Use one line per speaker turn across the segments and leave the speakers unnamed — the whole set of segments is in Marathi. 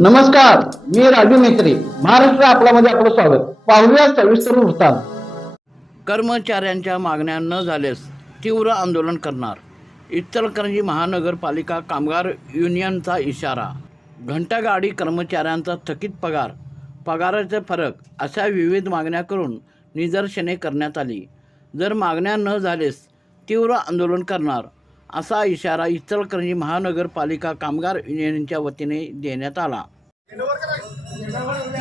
नमस्कार मी राजू मेत्री महाराष्ट्र आपल्यामध्ये आपलं स्वागत. पाहूया सविस्तर वृत्तांत.
कर्मचाऱ्यांच्या मागण्या न झाल्यास तीव्र आंदोलन करणार. इचलकरंजी महानगरपालिका कामगार युनियनचा इशारा. घंटागाडी कर्मचाऱ्यांचा थकीत पगार. पगाराचे फरक अशा विविध मागण्या करून निदर्शने करण्यात आली. जर मागण्या न झाल्यास तीव्र आंदोलन करणार. असा इशारा इचलकरंजी महानगरपालिका कामगार युनियनच्या वतीने देण्यात आला.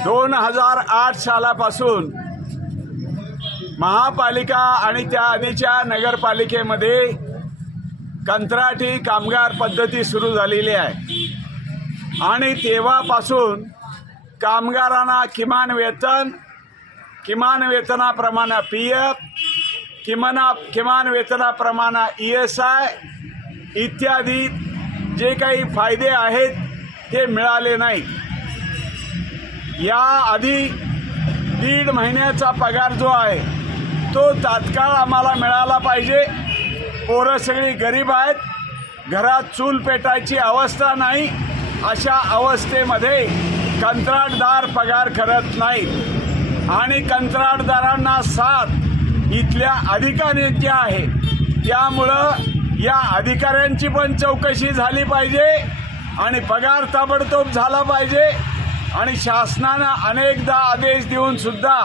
दोन हजार आठ सालापासून महापालिका आणि त्या आधीच्या नगरपालिकेमध्ये कंत्राटी कामगार पद्धती सुरू झालेली आहे. आणि तेव्हापासून कामगारांना किमान वेतन किमान वेतनाप्रमाणे पी एफ किमाना किमान वेतनाप्रमाणे ई एस आय इत्यादी जे काही फायदे आहेत ते मिळाले नाही. या आधी दीड महिन्याचा पगार जो आहे तो तात्काळ आम्हाला मिळाला पाहिजे. पोरं सगळी गरीब आहेत. घरात चूल पेटायची अवस्था नाही. अशा अवस्थेमध्ये कंत्राटदार पगार करत नाहीत आणि कंत्राटदारांना साथ इथल्या अधिकाऱ्यांची आहे. त्यामुळं या अधिकाऱ्यांची पण चौकशी झाली पाहिजे आणि पगार ताबडतोब झाला पाहिजे. आणि शासनानं अनेकदा आदेश देऊन सुद्धा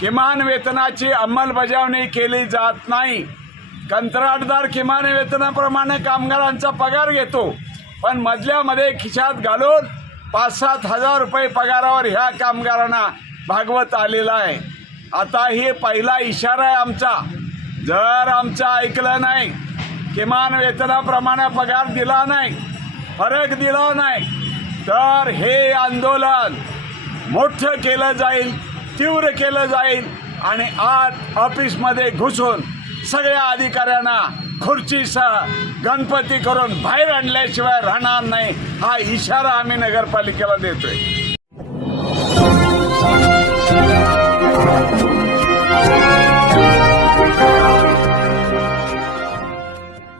किमान वेतनाची अंमलबजावणी केली जात नाही. कंत्राटदार किमान वेतनाप्रमाणे कामगारांचा पगार घेतो पण मधल्यामध्ये खिशात घालून पाच सात हजार रुपये पगारावर ह्या कामगारांना भागवत आलेला आहे. आता हे पहिला इशारा आहे आमचा. जर आमचं ऐकलं नाही किमान वेतनाप्रमाणे पगार दिला नाही फरक दिला नाही तर हे आंदोलन मोठं केलं जाईल तीव्र केलं जाईल आणि आत ऑफिसमध्ये घुसून सगळ्या अधिकाऱ्यांना खुर्चीसह गणपती करून बाहेर आणल्याशिवाय राहणार नाही हा इशारा आम्ही नगरपालिकेला देतोय.